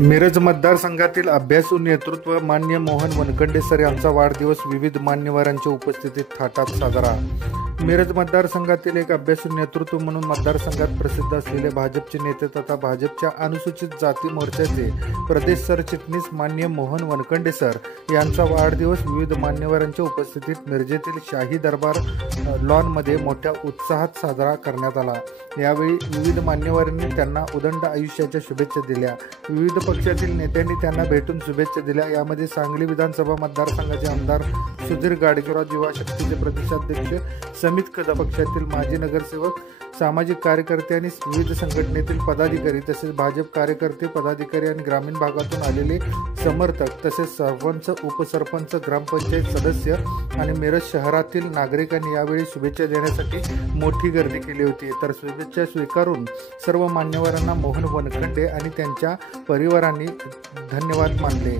मिरज मतदारसंघातील अभ्यासू नेतृत्व मान्य मोहन वनखंडे सर यांचा वाढदिवस विविध मान्यवरांच्या उपस्थितीत थाटात साजरा। मिरज मतदारसंघातील एक अभ्यासू नेतृत्व म्हणून मतदारसंघात प्रसिद्ध असलेले भाजपचे नेते तथा भाजपच्या अनुसूचित जाती मोर्चाचे प्रदेश सरचिटणीस मान्य मोहन वनखंडे सर यांचा वाढदिवस विविध मान्यवरांच्या उपस्थितीत मिरजेतील शाही दरबार लॉनमध्ये मोठ्या उत्साहात साजरा करण्यात आला। यावेळी विविध मान्यवरांनी त्यांना उदंड आयुष्याच्या शुभेच्छा दिल्या। विविध पक्षातील नेत्यांनी त्यांना भेटून शुभेच्छा दिल्या। यामध्ये सांगली विधानसभा मतदारसंघाचे आमदार सुधीर गाडगेराव, युवा शक्तीचे प्रदेशाध्यक्ष समित कदम, पक्षातील माजी नगरसेवक, सामाजिक कार्यकर्ते आणि विविध संघटनेतील पदाधिकारी तसेच भाजप कार्यकर्ते, पदाधिकारी आणि ग्रामीण भागातून आलेले समर्थक तसेच सरपंच, उपसरपंच, ग्रामपंचायत सदस्य आणि मिरज शहरातील नागरिकांनी यावेळी शुभेच्छा देण्यासाठी मोठी गर्दी केली होती। तर शुभेच्छा स्वीकारून सर्व मान्यवरांना मोहन वनखंडे आणि त्यांच्या परिवारांनी धन्यवाद मानले।